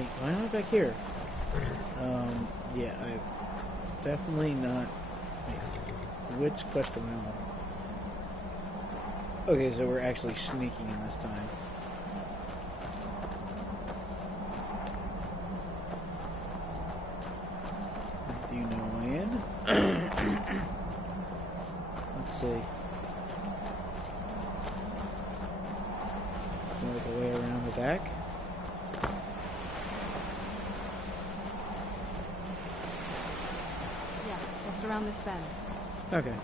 Wait, why am I back here? Yeah, I'm definitely not... Wait, which quest am I on? Okay, so we're actually sneaking in this time. Do you know when? Let's see. Is there like a way around the back? Yeah, just around this bend. Okay.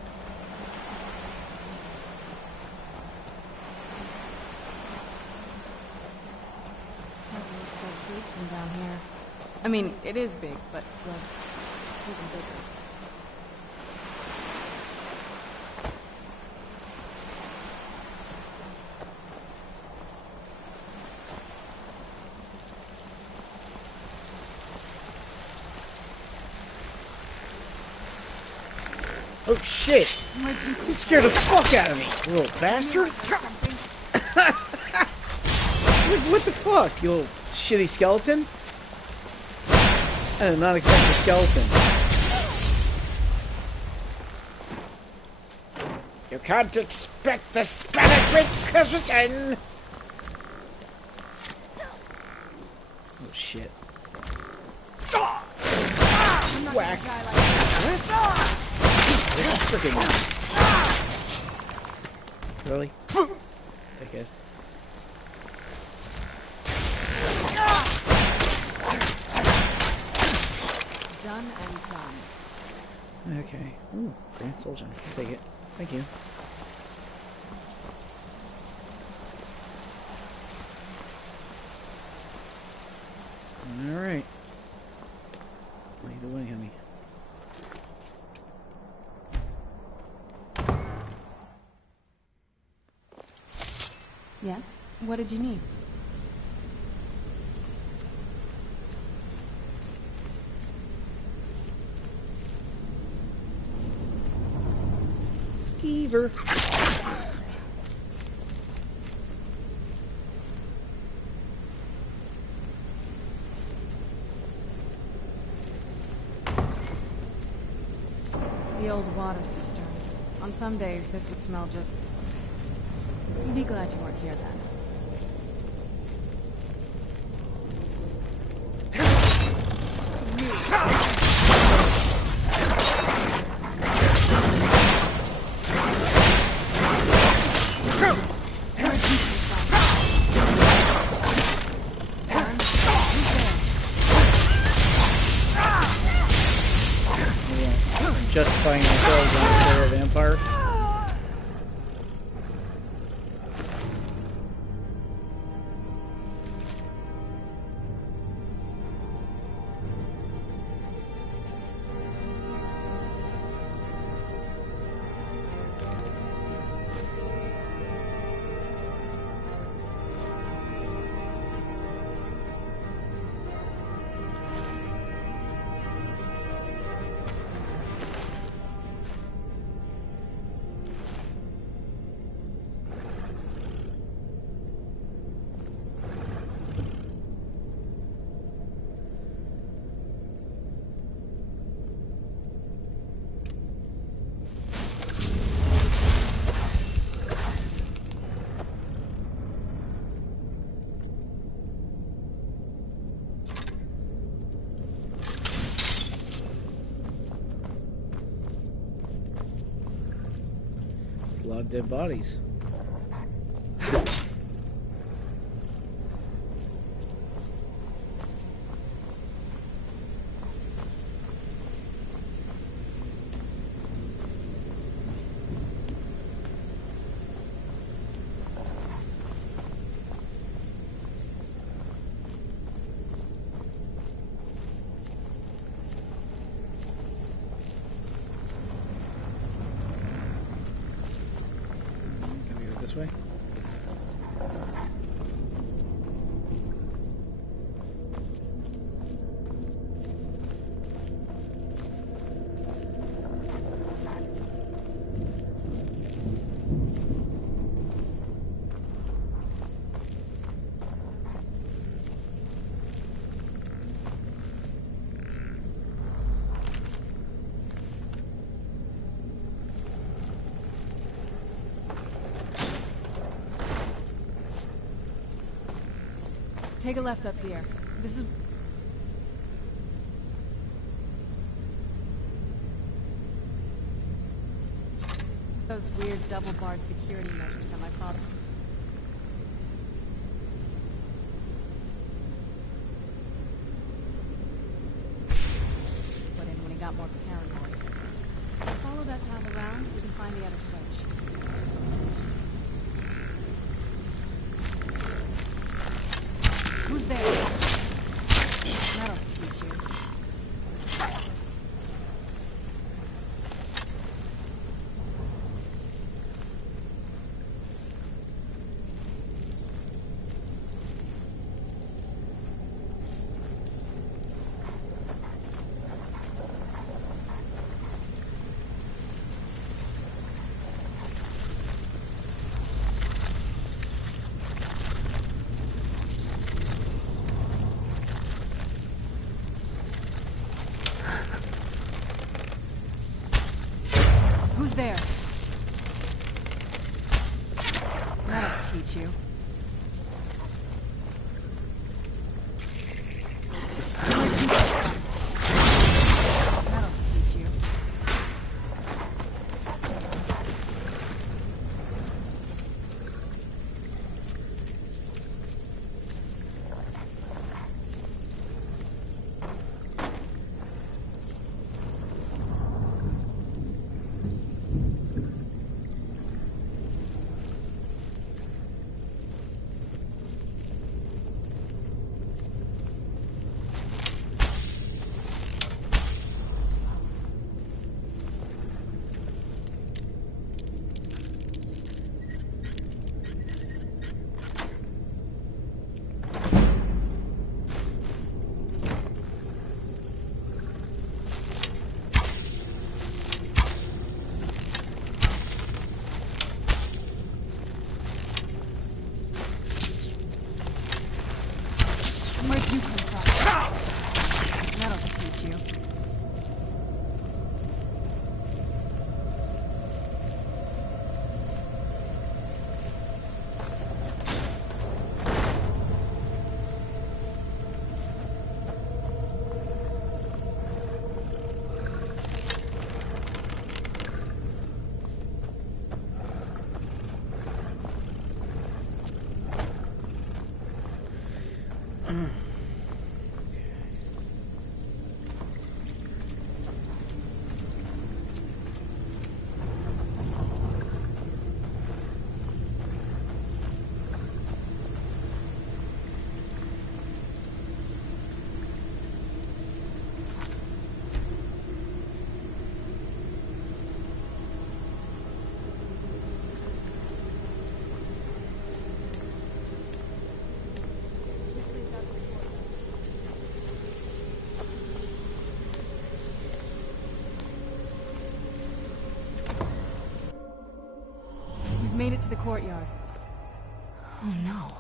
Doesn't look so big from down here. I mean, it is big, but well, even bigger. Oh shit! You scared the fuck out of me, you little bastard! What the fuck, you little shitty skeleton? I did not expect a skeleton. You can't expect the Spanish Inquisition! Oh shit. Whack. What? Freaking really? Dickhead. Done and done. Okay. Ooh, Grand Soul Gem. I'll take it. Thank you. Alright. Lead the way, honey. Yes? What did you need? Skeever. The old water cistern. On some days, this would smell just... You'd be glad you weren't here then. Justifying ourselves on the floor of Empire. A lot of dead bodies. Way. Take a left up here. This is... those weird double-barred security measures that my father... put in when he got more paranoid. Follow that path around, we can find the other switch. Who's there? That'll teach you. Who's there? That'll teach you. That'll teach you. Where'd you come from? That'll teach you. Made it to the courtyard. Oh no.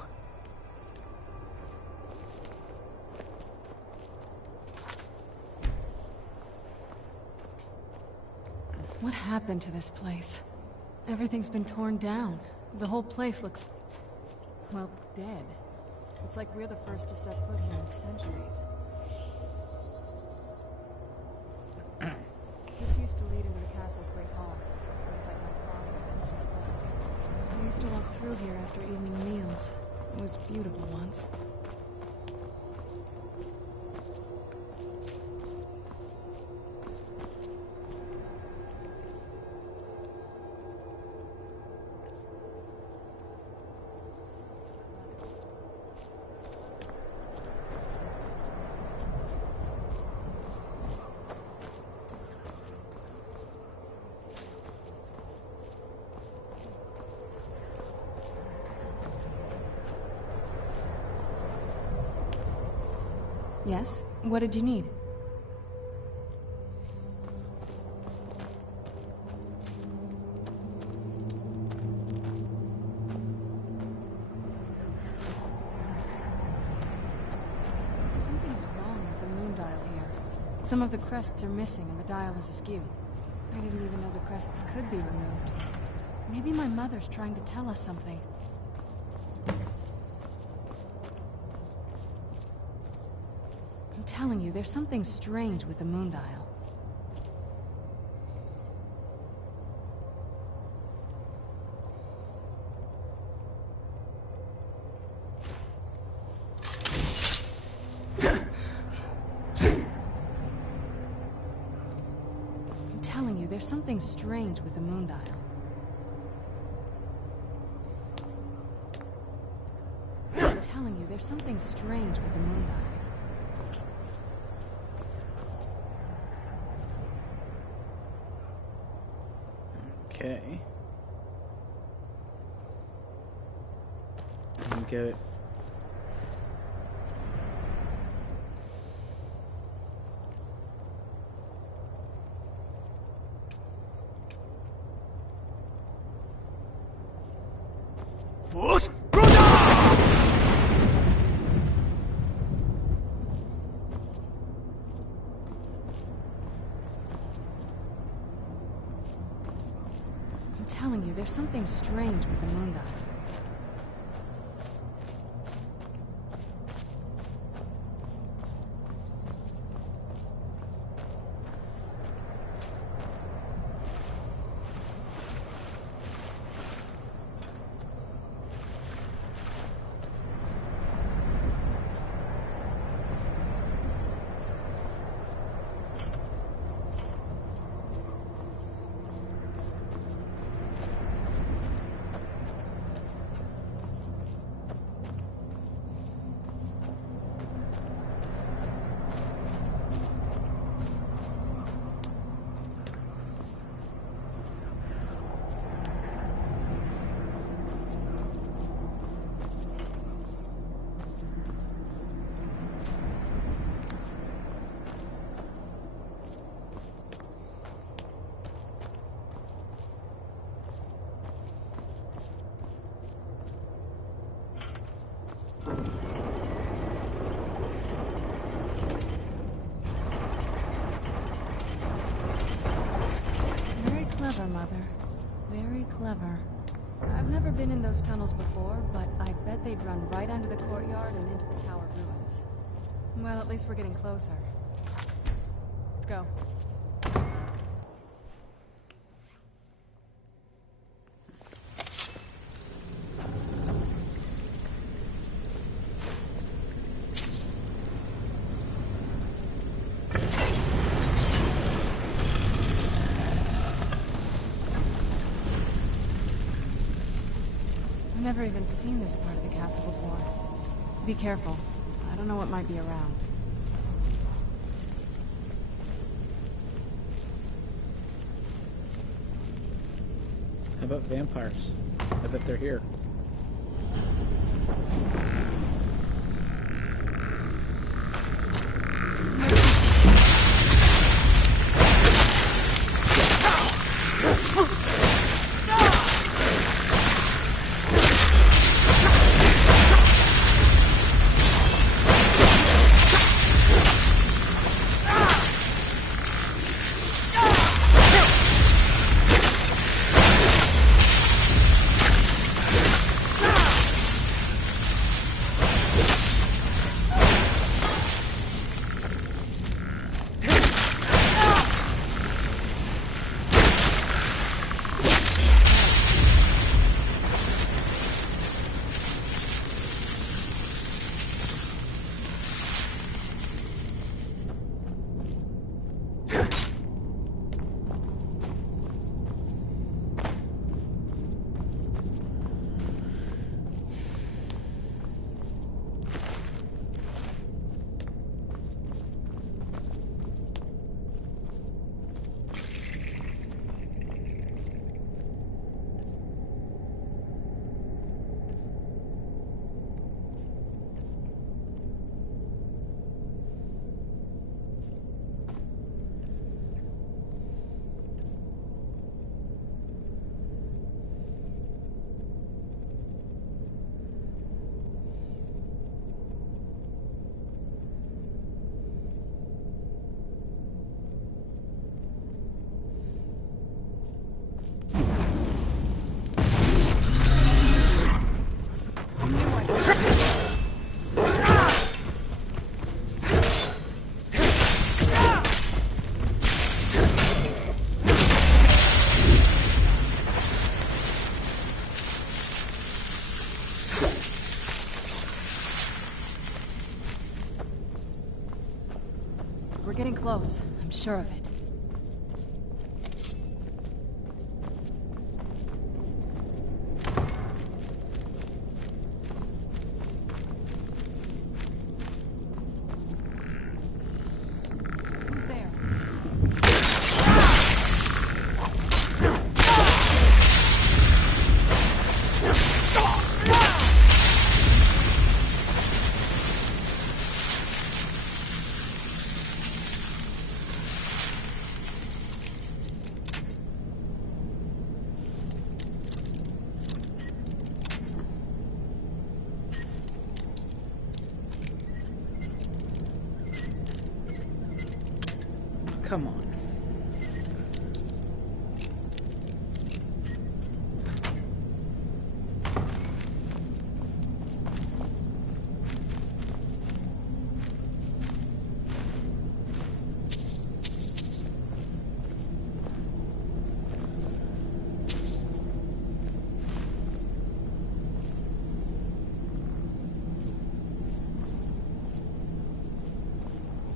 What happened to this place? Everything's been torn down. The whole place looks... well, dead. It's like we're the first to set foot here in centuries. This used to lead into the castle's great hall. It's like my father had said that. I used to walk through here after evening meals. It was beautiful once. Yes? What did you need? Something's wrong with the moon dial here. Some of the crests are missing and the dial is askew. I didn't even know the crests could be removed. Maybe my mother's trying to tell us something. telling you, there's something strange with the moon dial. I'm telling you, there's something strange with the moon dial. I'm telling you, there's something strange with the moon dial. Okay. And go. Force! I'm telling you, there's something strange with the moon dial. Clever, Mother. Very clever. I've never been in those tunnels before, but I bet they'd run right under the courtyard and into the tower ruins. Well, at least we're getting closer. Let's go. I've never even seen this part of the castle before. Be careful. I don't know what might be around. How about vampires? I bet they're here. sure of it. Who's there? Come on.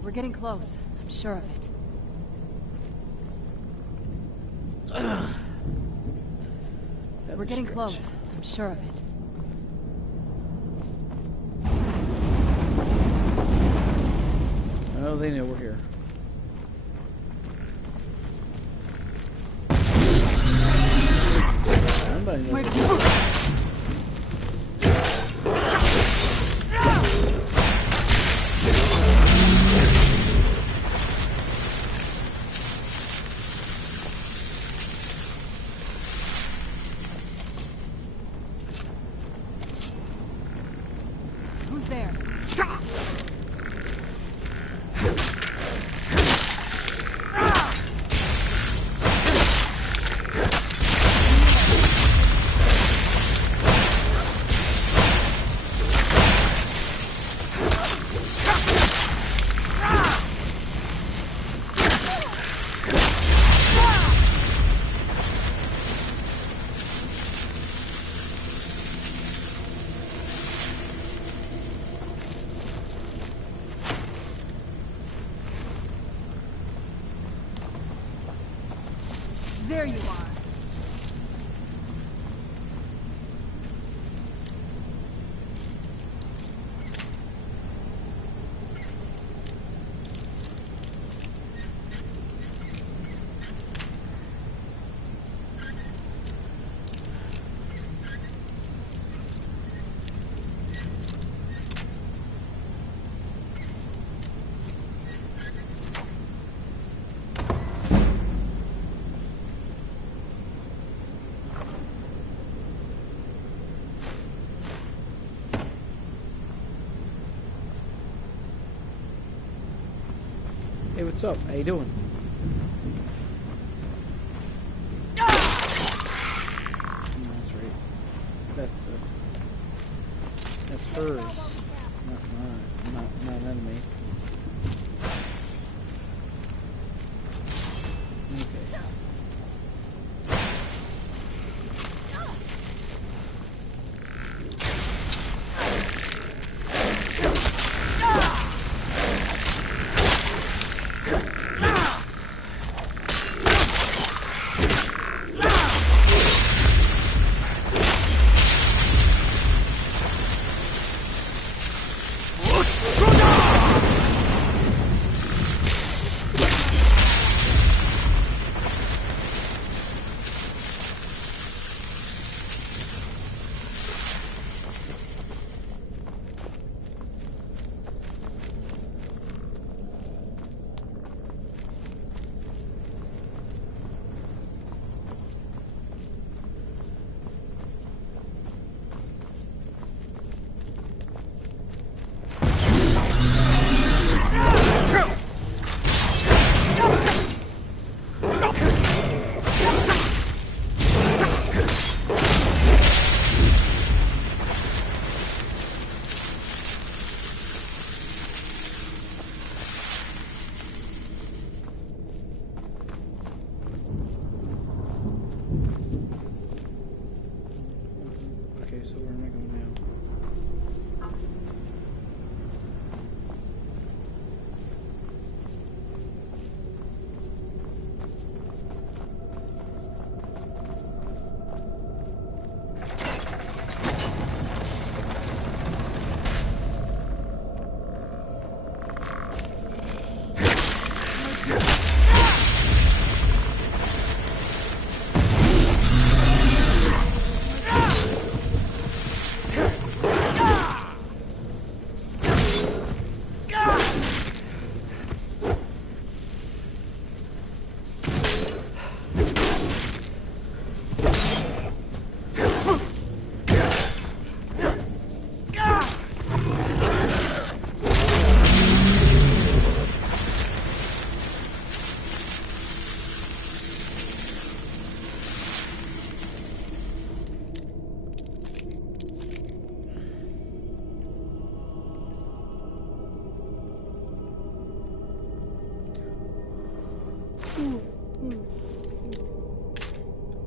We're getting close. I'm sure of it. We're getting close. I'm sure of it. Oh, they know we're here. Somebody knows. Where did you... Who's there? There you are. Hey, what's up? How you doing? No, that's right. That's hers. Not mine. Not an enemy. Okay.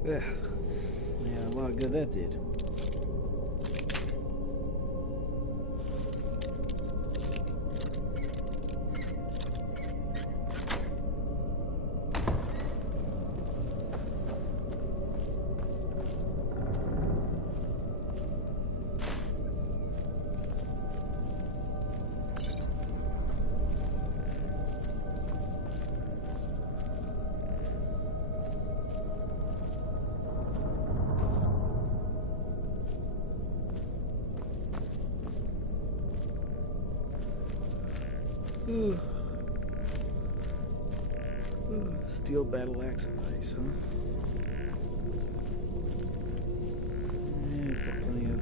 Yeah, a lot of good that did. Ooh. Ooh, steel battle axe, nice, huh? Yeah, got plenty of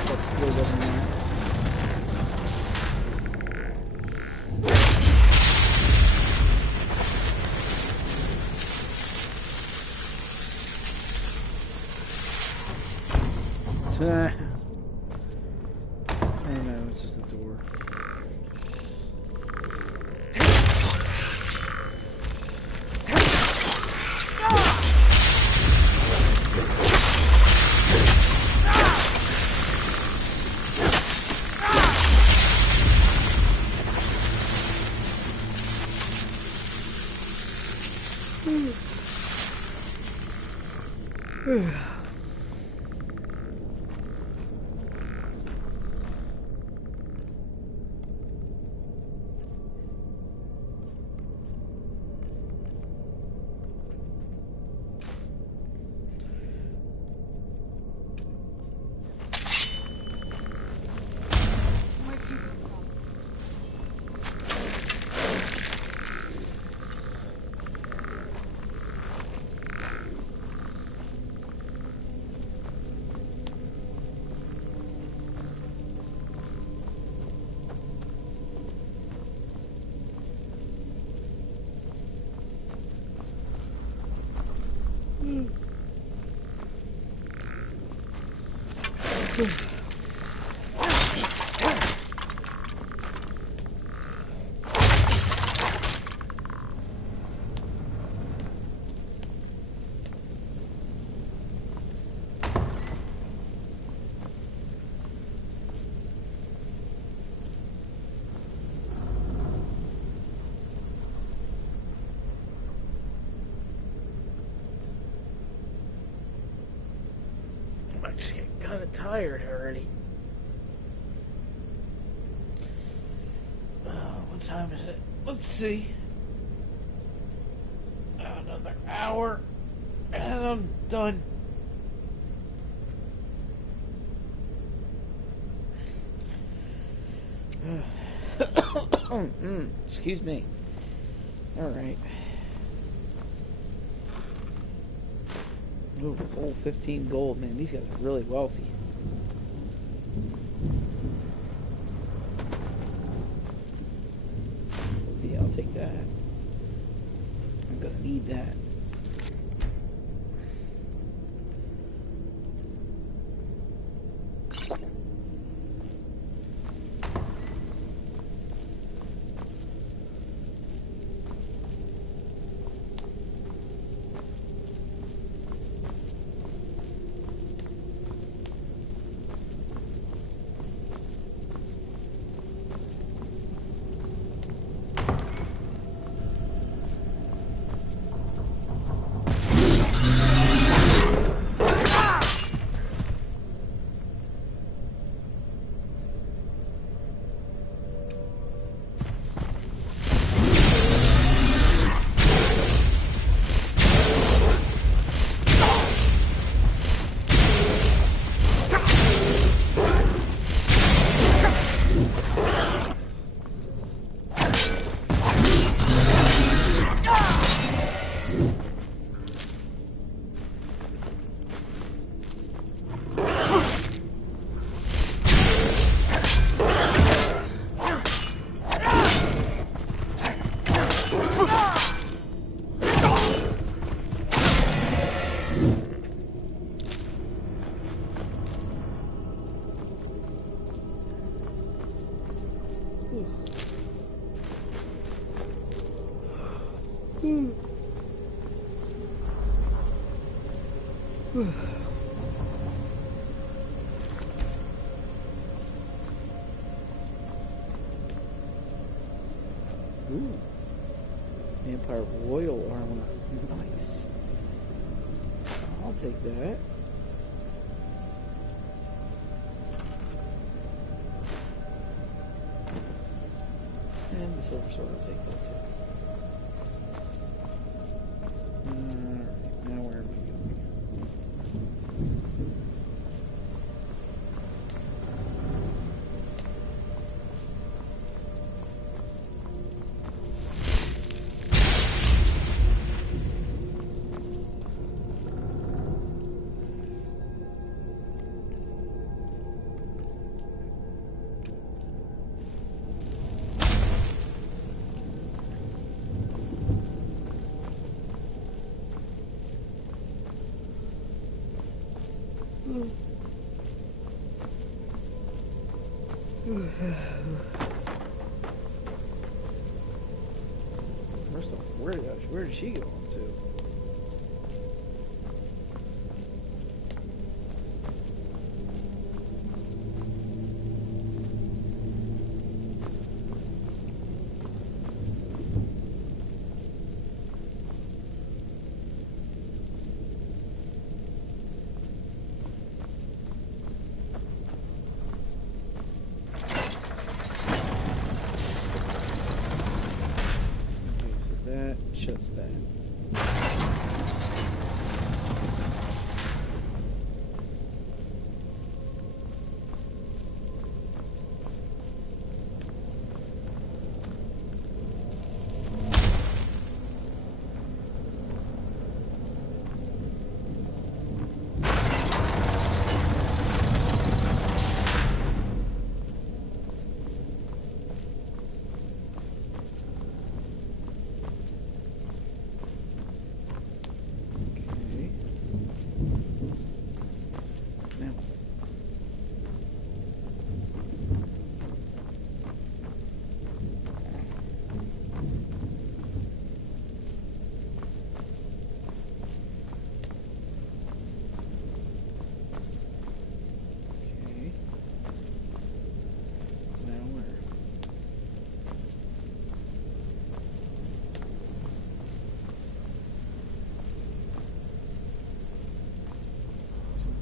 stuff to build up in there. I don't know, it's just a door. I'm just getting kind of tired already. What time is it? Let's see. Another hour, and I'm done. Excuse me. All right. Ooh, full 15 gold, man. These guys are really wealthy. Yeah, I'll take that. I'm gonna need that. Ooh. Vampire royal armor. Nice. I'll take that. And the silver sword, I'll take that too. Alright, now where are we going? Where did she go on to? Shuts that.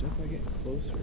Definitely getting closer.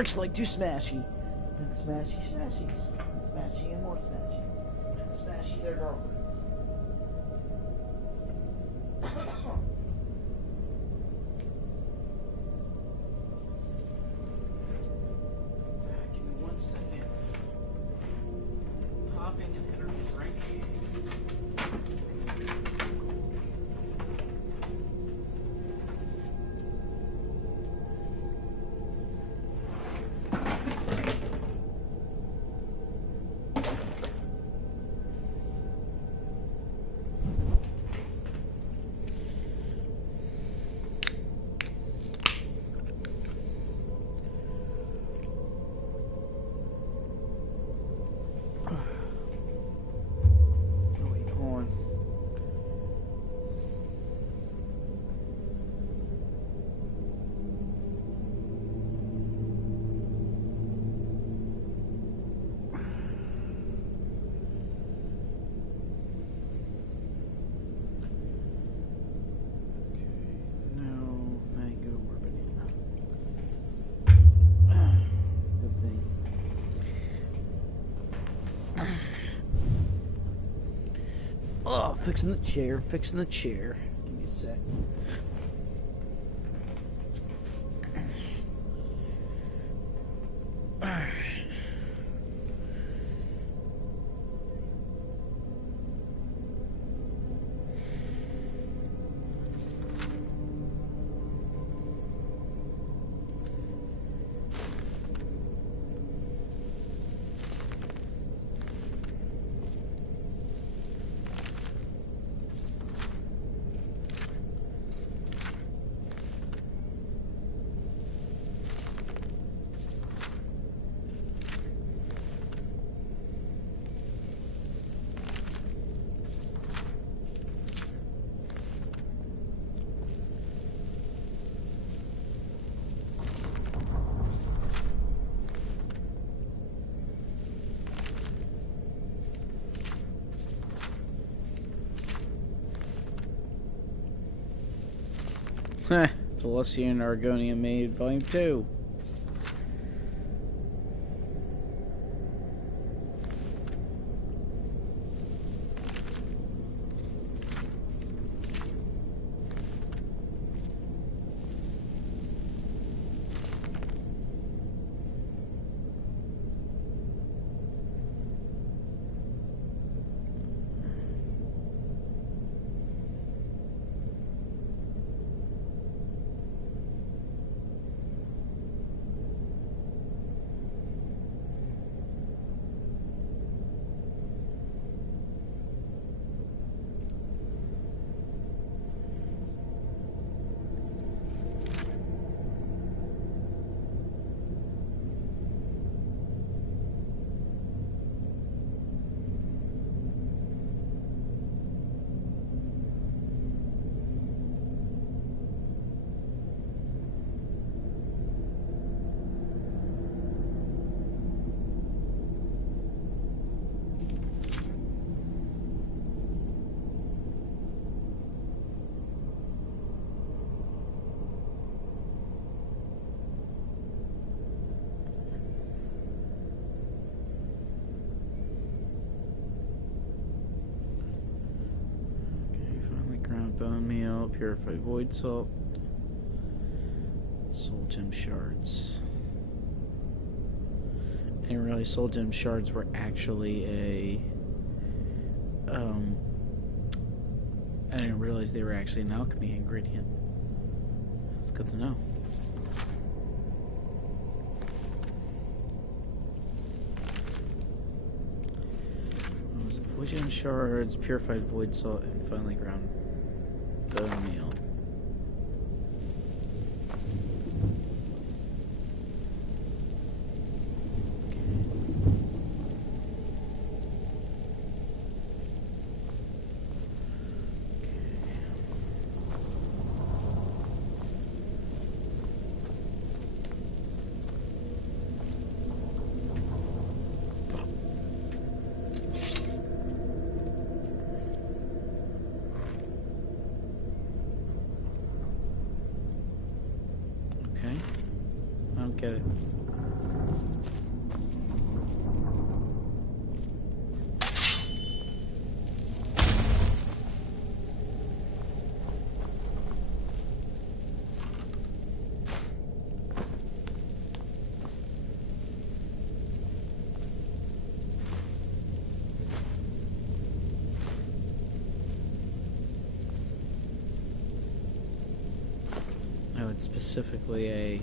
sparks like too smashy. And smashy smashies. And smashy and more smashy. And smashy their girlfriends. Give me 1 second. Popping and header Frankie. Oh, fixing the chair, fixing the chair. Give me a sec. Celestia and Argonia made Volume 2. Bone meal, purified void salt, soul gem shards. I didn't realize soul gem shards were actually a. I didn't realize they were actually an alchemy ingredient. That's good to know. What was it? Void gem shards, purified void salt, and finely ground bone meal. Get it. Oh, it's specifically a...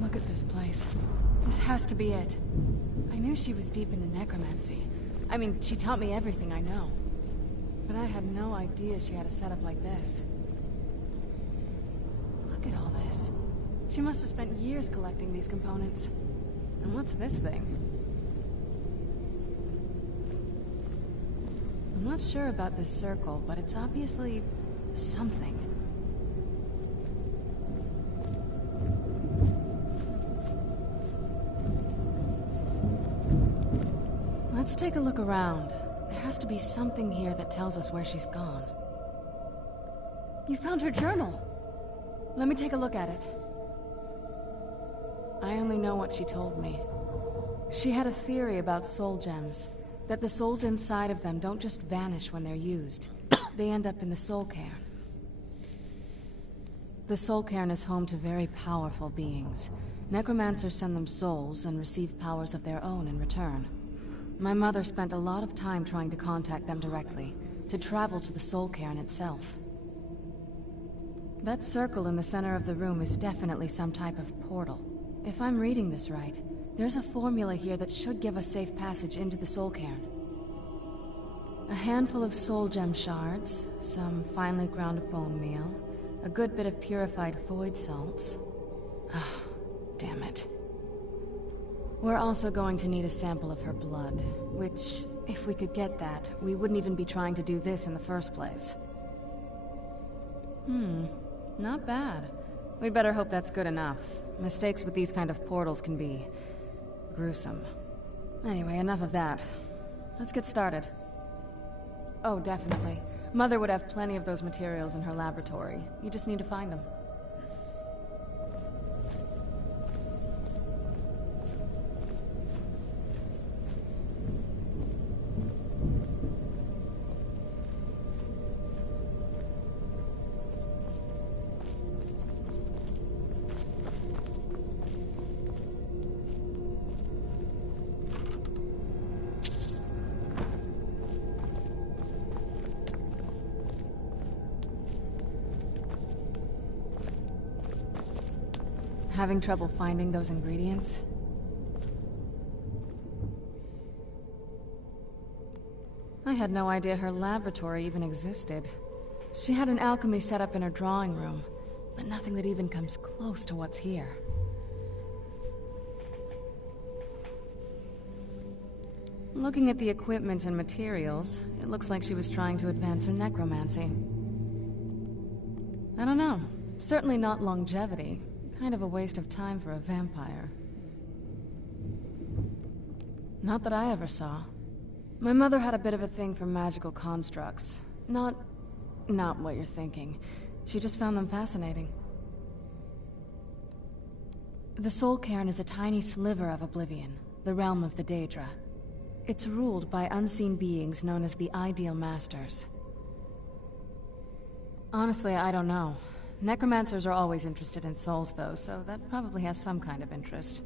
Look at this place. This has to be it. I knew she was deep into necromancy. I mean, she taught me everything I know. But I had no idea she had a setup like this. Look at all this. She must have spent years collecting these components. And what's this thing? I'm not sure about this circle, but it's obviously something. Let's take a look around. There has to be something here that tells us where she's gone. You found her journal! Let me take a look at it. I only know what she told me. She had a theory about soul gems. That the souls inside of them don't just vanish when they're used. They end up in the soul cairn. The soul cairn is home to very powerful beings. Necromancers send them souls and receive powers of their own in return. My mother spent a lot of time trying to contact them directly, to travel to the soul cairn itself. That circle in the center of the room is definitely some type of portal. If I'm reading this right, there's a formula here that should give us safe passage into the soul cairn. A handful of soul gem shards, some finely ground bone meal, a good bit of purified void salts. Ah, damn it. We're also going to need a sample of her blood, which, if we could get that, we wouldn't even be trying to do this in the first place. Not bad. We'd better hope that's good enough. Mistakes with these kind of portals can be gruesome. Anyway, enough of that. Let's get started. Oh, definitely. Mother would have plenty of those materials in her laboratory. You just need to find them. Having trouble finding those ingredients? I had no idea her laboratory even existed. She had an alchemy set up in her drawing room, but nothing that even comes close to what's here. Looking at the equipment and materials, it looks like she was trying to advance her necromancy. I don't know. Certainly not longevity. Kind of a waste of time for a vampire. Not that I ever saw. My mother had a bit of a thing for magical constructs. Not what you're thinking. She just found them fascinating. The Soul Cairn is a tiny sliver of oblivion, the realm of the Daedra. It's ruled by unseen beings known as the Ideal Masters. Honestly, I don't know. Necromancers are always interested in souls, though, so that probably has some kind of interest.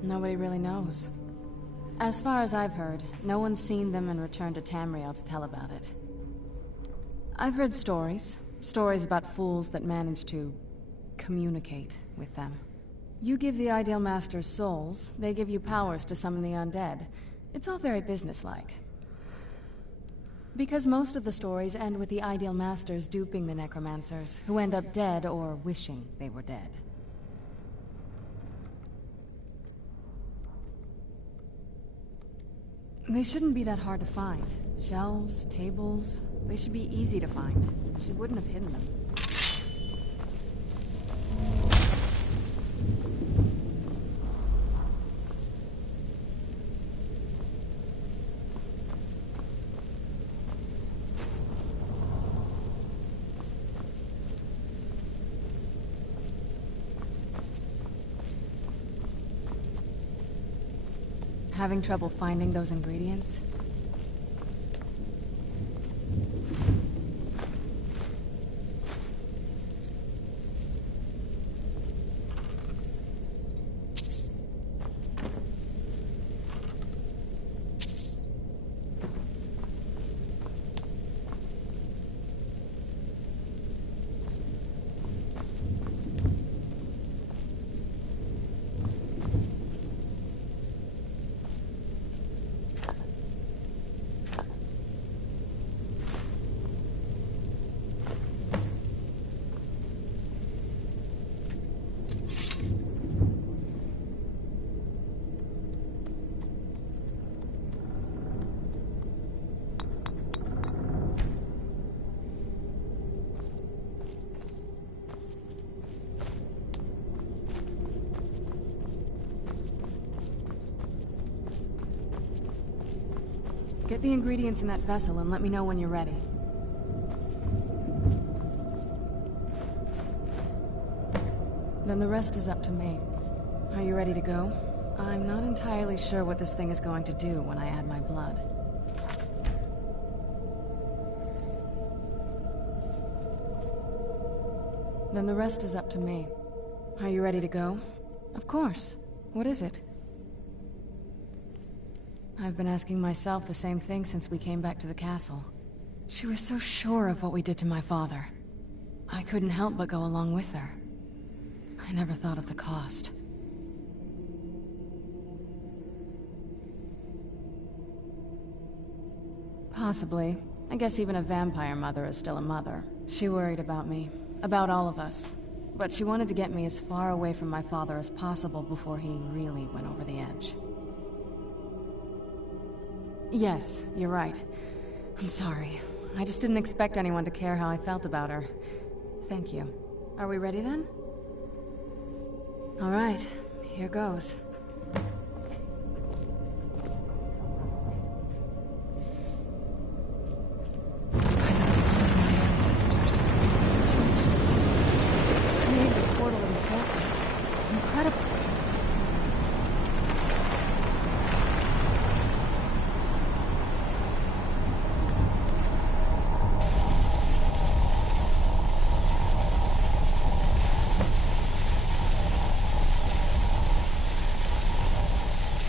Nobody really knows. As far as I've heard, no one's seen them and returned to Tamriel to tell about it. I've heard stories. Stories about fools that manage to communicate with them. You give the Ideal Masters souls, they give you powers to summon the undead. It's all very businesslike. Because most of the stories end with the Ideal Masters duping the Necromancers, who end up dead or wishing they were dead. They shouldn't be that hard to find. Shelves, tables, they should be easy to find. She wouldn't have hidden them. Having trouble finding those ingredients? Get the ingredients in that vessel and let me know when you're ready. Then the rest is up to me. Are you ready to go? I'm not entirely sure what this thing is going to do when I add my blood. Then the rest is up to me. Are you ready to go? Of course. What is it? I've been asking myself the same thing since we came back to the castle. She was so sure of what we did to my father. I couldn't help but go along with her. I never thought of the cost. Possibly. I guess even a vampire mother is still a mother. She worried about me. About all of us. But she wanted to get me as far away from my father as possible before he really went over the edge. Yes, you're right. I'm sorry. I just didn't expect anyone to care how I felt about her. Thank you. Are we ready then? All right, here goes. I thought you were my ancestors. Created a portal in Skyrim. Incredible.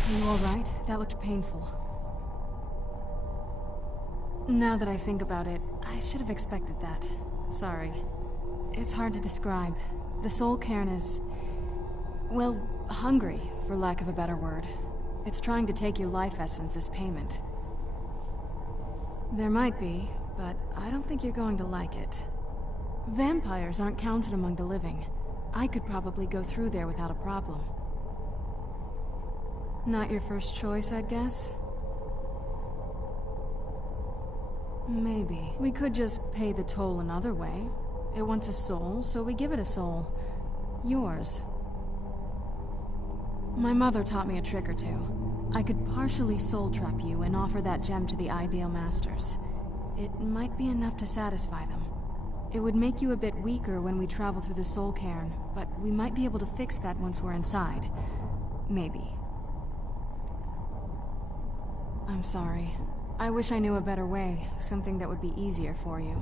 Are you all right? That looked painful. Now that I think about it, I should have expected that. Sorry. It's hard to describe. The soul cairn is... well, hungry, for lack of a better word. It's trying to take your life essence as payment. There might be, but I don't think you're going to like it. Vampires aren't counted among the living. I could probably go through there without a problem. Not your first choice, I'd guess? Maybe. We could just pay the toll another way. It wants a soul, so we give it a soul. Yours. My mother taught me a trick or two. I could partially soul trap you and offer that gem to the ideal masters. It might be enough to satisfy them. It would make you a bit weaker when we travel through the soul cairn, but we might be able to fix that once we're inside. Maybe. I'm sorry. I wish I knew a better way, something that would be easier for you.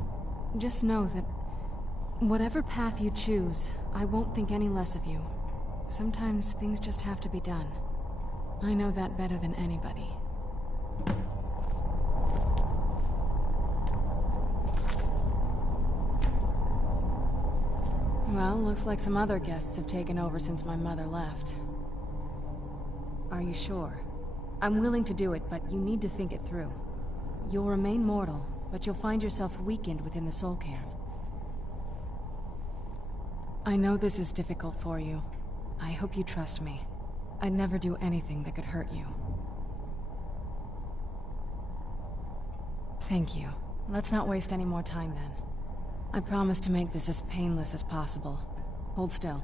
Just know that whatever path you choose, I won't think any less of you. Sometimes things just have to be done. I know that better than anybody. Well, looks like some other guests have taken over since my mother left. Are you sure? I'm willing to do it, but you need to think it through. You'll remain mortal, but you'll find yourself weakened within the soul cairn. I know this is difficult for you. I hope you trust me. I'd never do anything that could hurt you. Thank you. Let's not waste any more time then. I promise to make this as painless as possible. Hold still.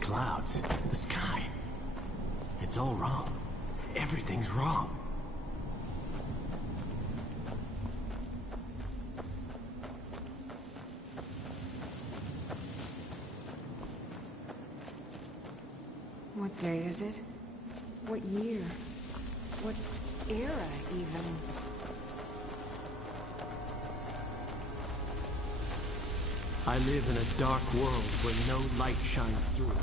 Clouds, the sky. It's all wrong. Everything's wrong. What day is it? What year? What era, even? I live in a dark world where no light shines through.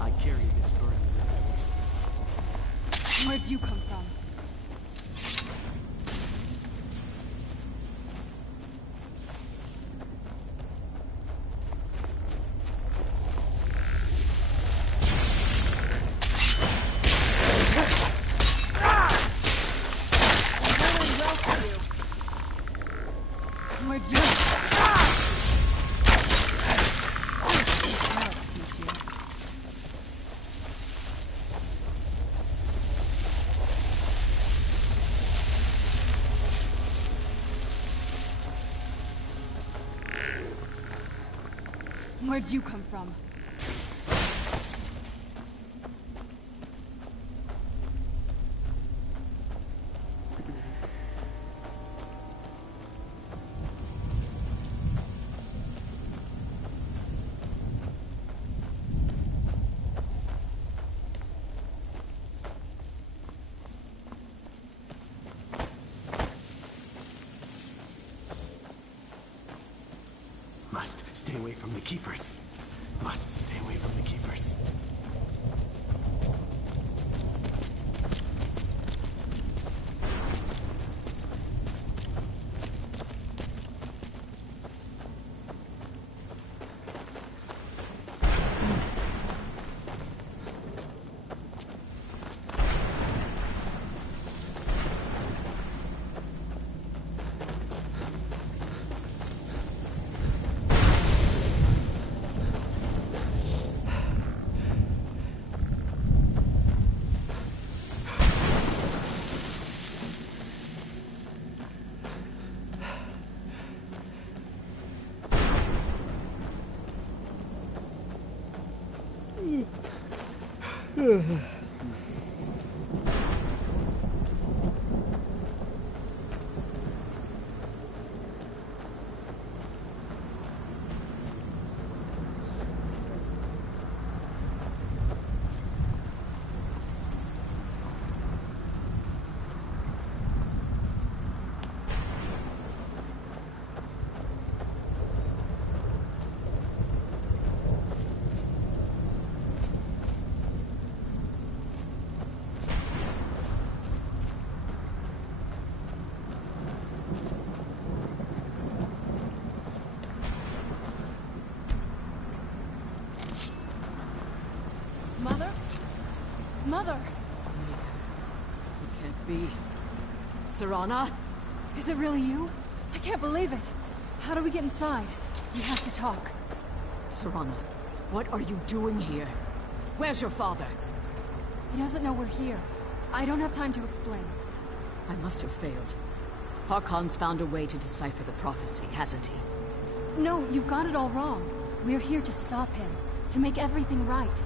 I carry this burden every step. Where'd you come from? Where'd you come from? Must stay away from the Keepers. Must stay away from the Keepers. Mother? Mother! It can't be. Serana? Is it really you? I can't believe it. How do we get inside? We have to talk. Serana, what are you doing here? Where's your father? He doesn't know we're here. I don't have time to explain. I must have failed. Harkon's found a way to decipher the prophecy, hasn't he? No, you've got it all wrong. We're here to stop him. To make everything right.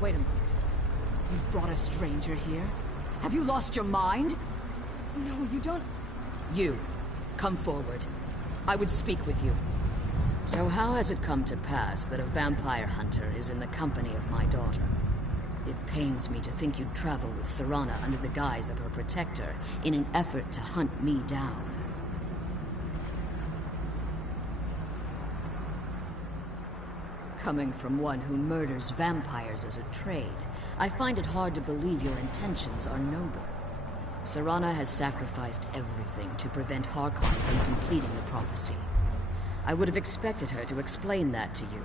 Wait a minute. You've brought a stranger here? Have you lost your mind? No, you don't... You, come forward. I would speak with you. So how has it come to pass that a vampire hunter is in the company of my daughter? It pains me to think you'd travel with Serana under the guise of her protector in an effort to hunt me down. Coming from one who murders vampires as a trade, I find it hard to believe your intentions are noble. Serana has sacrificed everything to prevent Harkon from completing the prophecy. I would have expected her to explain that to you.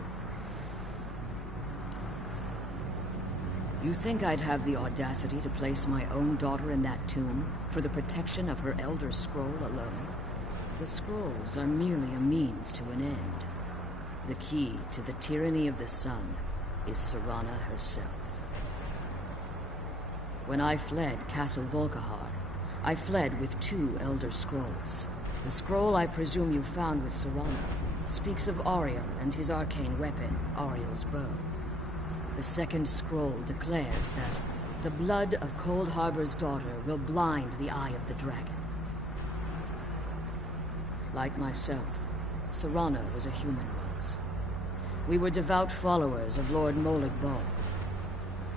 You think I'd have the audacity to place my own daughter in that tomb for the protection of her Elder Scroll alone? The scrolls are merely a means to an end. The key to the tyranny of the sun is Serana herself. When I fled Castle Volkihar, I fled with 2 Elder Scrolls. The scroll I presume you found with Serana speaks of Ariel and his arcane weapon, Ariel's bow. The second scroll declares that the blood of Cold Harbor's daughter will blind the eye of the dragon. Like myself, Serana was a human once. We were devout followers of Lord Molag Bal.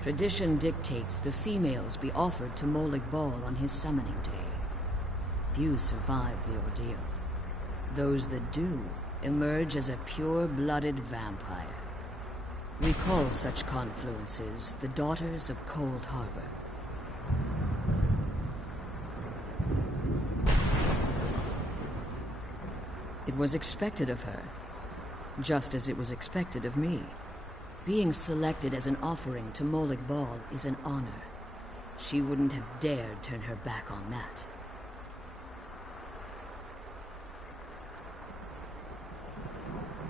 Tradition dictates the females be offered to Molag Bal on his summoning day. Few survive the ordeal. Those that do emerge as a pure-blooded vampire. We call such confluences the Daughters of Cold Harbor. It was expected of her, just as it was expected of me. Being selected as an offering to Molag Bal is an honor. She wouldn't have dared turn her back on that.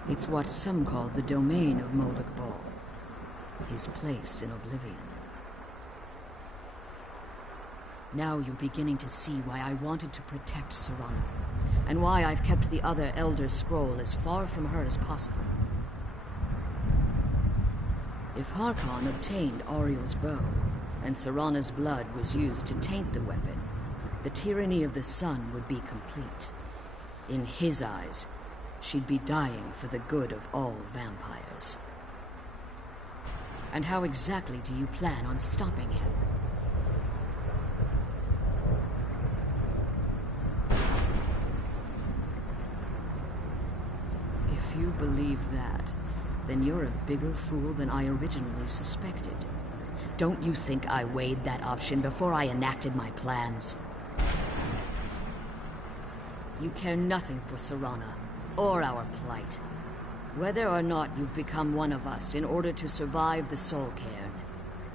It's what some call the domain of Molag Bal, his place in oblivion. Now you're beginning to see why I wanted to protect Serana, and why I've kept the other Elder Scroll as far from her as possible. If Harkon obtained Ariel's bow, and Serana's blood was used to taint the weapon, the tyranny of the sun would be complete. In his eyes, she'd be dying for the good of all vampires. And how exactly do you plan on stopping him? If you believe that, then you're a bigger fool than I originally suspected. Don't you think I weighed that option before I enacted my plans? You care nothing for Serana, or our plight. Whether or not you've become one of us in order to survive the Soul Cairn,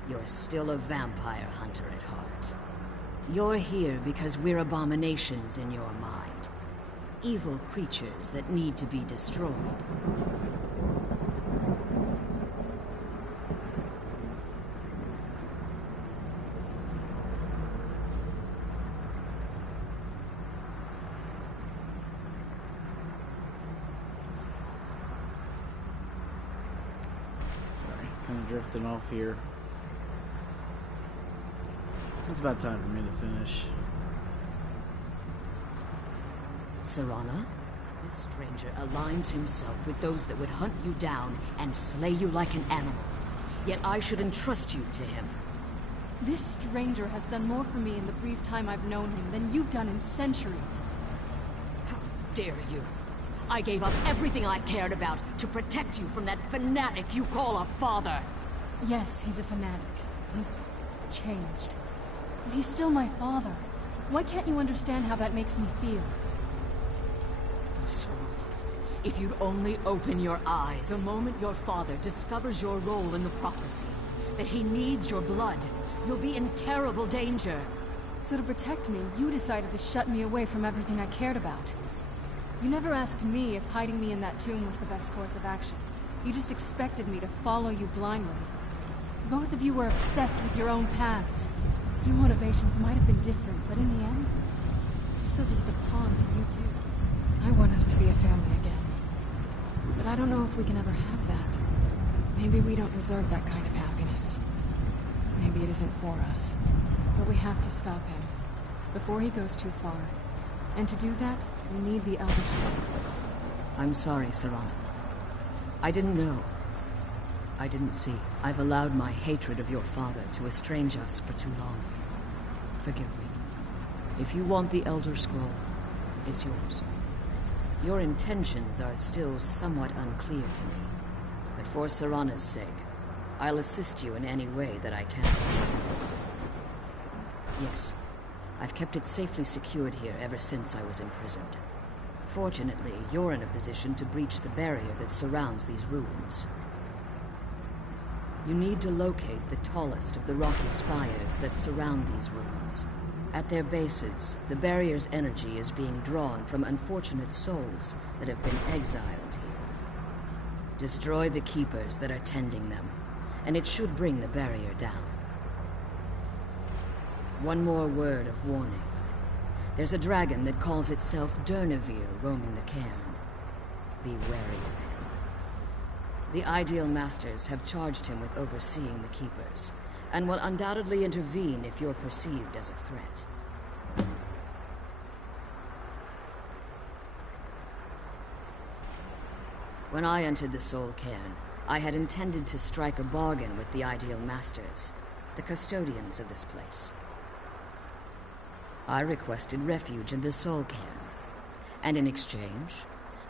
you're still a vampire hunter at heart. You're here because we're abominations in your mind. Evil creatures that need to be destroyed. Kind of drifting off here. It's about time for me to finish. Serana? This stranger aligns himself with those that would hunt you down and slay you like an animal. Yet I should entrust you to him. This stranger has done more for me in the brief time I've known him than you've done in centuries. How dare you? I gave up everything I cared about to protect you from that fanatic you call a father. Yes, he's a fanatic. He's changed. But he's still my father. Why can't you understand how that makes me feel? Serana, if you'd only open your eyes. The moment your father discovers your role in the prophecy, that he needs your blood, you'll be in terrible danger. So to protect me, you decided to shut me away from everything I cared about. You never asked me if hiding me in that tomb was the best course of action. You just expected me to follow you blindly. Both of you were obsessed with your own paths. Your motivations might have been different, but in the end, I'm still just a pawn to you two. I want us to be a family again. But I don't know if we can ever have that. Maybe we don't deserve that kind of happiness. Maybe it isn't for us. But we have to stop him, before he goes too far. And to do that, we need the Elder Scroll. I'm sorry, Serana. I didn't know. I didn't see. I've allowed my hatred of your father to estrange us for too long. Forgive me. If you want the Elder Scroll, it's yours. Your intentions are still somewhat unclear to me, but for Serana's sake, I'll assist you in any way that I can. Yes, I've kept it safely secured here ever since I was imprisoned. Fortunately, you're in a position to breach the barrier that surrounds these ruins. You need to locate the tallest of the rocky spires that surround these ruins. At their bases, the barrier's energy is being drawn from unfortunate souls that have been exiled here. Destroy the keepers that are tending them, and it should bring the barrier down. One more word of warning. There's a dragon that calls itself Durnevere roaming the cairn. Be wary of him. The Ideal Masters have charged him with overseeing the keepers, and will undoubtedly intervene if you're perceived as a threat. When I entered the Soul Cairn, I had intended to strike a bargain with the Ideal Masters, the custodians of this place. I requested refuge in the Soul Cairn, and in exchange,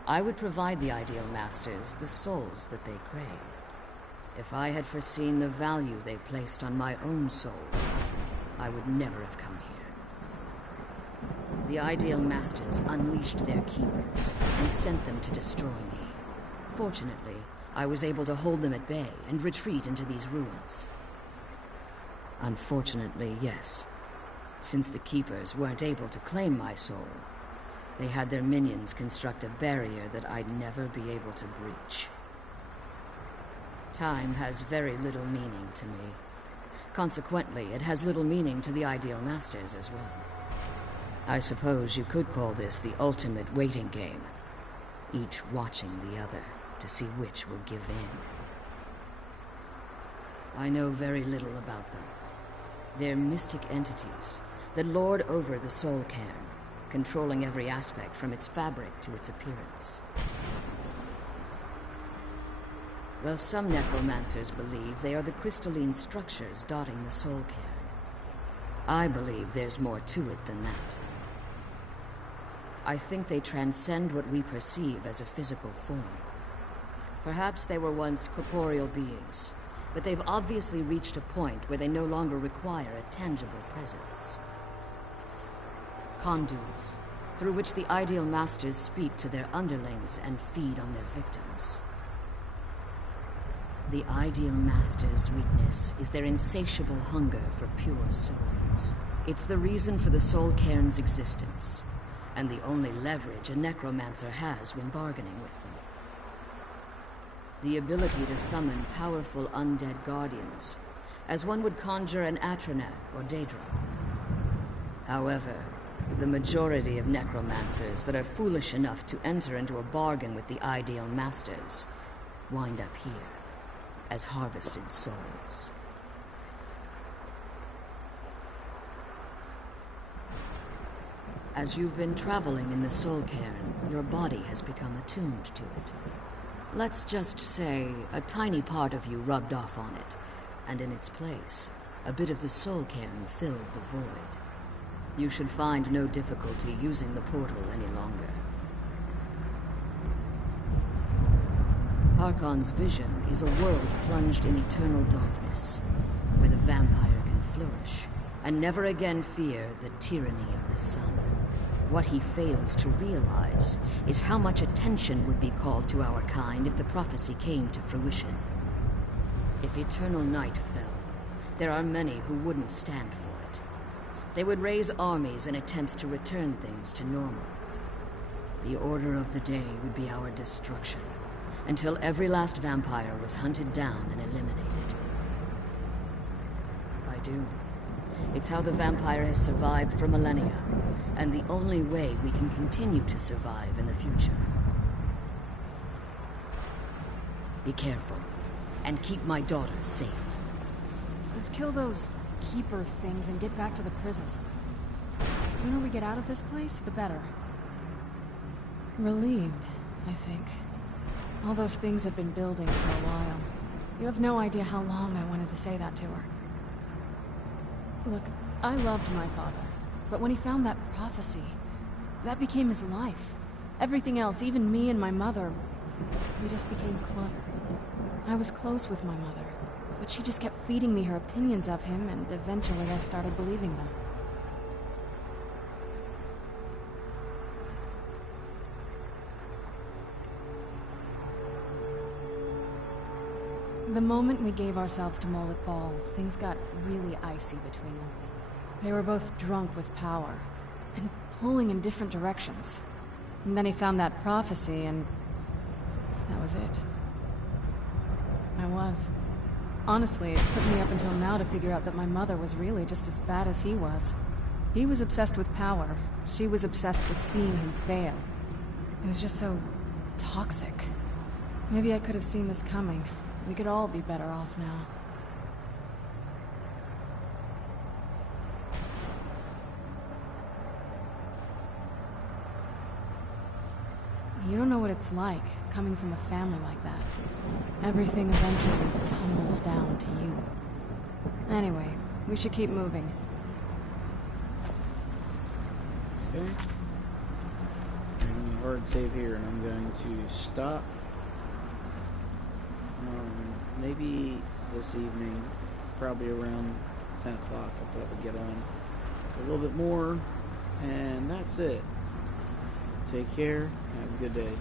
I would provide the Ideal Masters the souls that they craved. If I had foreseen the value they placed on my own soul, I would never have come here. The Ideal Masters unleashed their keepers and sent them to destroy me. Fortunately, I was able to hold them at bay and retreat into these ruins. Unfortunately, yes. Since the keepers weren't able to claim my soul, they had their minions construct a barrier that I'd never be able to breach. Time has very little meaning to me. Consequently, it has little meaning to the Ideal Masters as well. I suppose you could call this the ultimate waiting game, each watching the other to see which will give in. I know very little about them. They're mystic entities that lord over the soul cairn, controlling every aspect from its fabric to its appearance. Well, some necromancers believe they are the crystalline structures dotting the soul cairn. I believe there's more to it than that. I think they transcend what we perceive as a physical form. Perhaps they were once corporeal beings, but they've obviously reached a point where they no longer require a tangible presence. Conduits, through which the Ideal Masters speak to their underlings and feed on their victims. The Ideal Masters' weakness is their insatiable hunger for pure souls. It's the reason for the soul cairn's existence, and the only leverage a necromancer has when bargaining with them. The ability to summon powerful undead guardians, as one would conjure an Atronak or Daedra. However, the majority of necromancers that are foolish enough to enter into a bargain with the Ideal Masters wind up here as harvested souls. As you've been traveling in the soul cairn, your body has become attuned to it. Let's just say a tiny part of you rubbed off on it, and in its place, a bit of the soul cairn filled the void. You should find no difficulty using the portal any longer. Harkon's vision is a world plunged in eternal darkness, where the vampire can flourish, and never again fear the tyranny of the sun. What he fails to realize is how much attention would be called to our kind if the prophecy came to fruition. If eternal night fell, there are many who wouldn't stand for it. They would raise armies in attempts to return things to normal. The order of the day would be our destruction, until every last vampire was hunted down and eliminated. I do. It's how the vampire has survived for millennia, and the only way we can continue to survive in the future. Be careful, and keep my daughter safe. Let's kill those keeper things and get back to the prison. The sooner we get out of this place, the better. Relieved, I think. All those things have been building for a while. You have no idea how long I wanted to say that to her. Look, I loved my father, but when he found that prophecy, that became his life. Everything else, even me and my mother, we just became clutter. I was close with my mother, but she just kept feeding me her opinions of him, and eventually I started believing them. The moment we gave ourselves to Molik Bal, things got really icy between them. They were both drunk with power, and pulling in different directions. And then he found that prophecy, and that was it. I was. Honestly, it took me up until now to figure out that my mother was really just as bad as he was. He was obsessed with power. She was obsessed with seeing him fail. It was just so toxic. Maybe I could have seen this coming. We could all be better off now. You don't know what it's like, coming from a family like that. Everything eventually tumbles down to you. Anyway, we should keep moving. Okay. I'm going to hard save here, and I'm going to stop. Maybe this evening, probably around 10 o'clock, I'll probably get on a little bit more, and that's it. Take care. Have a good day.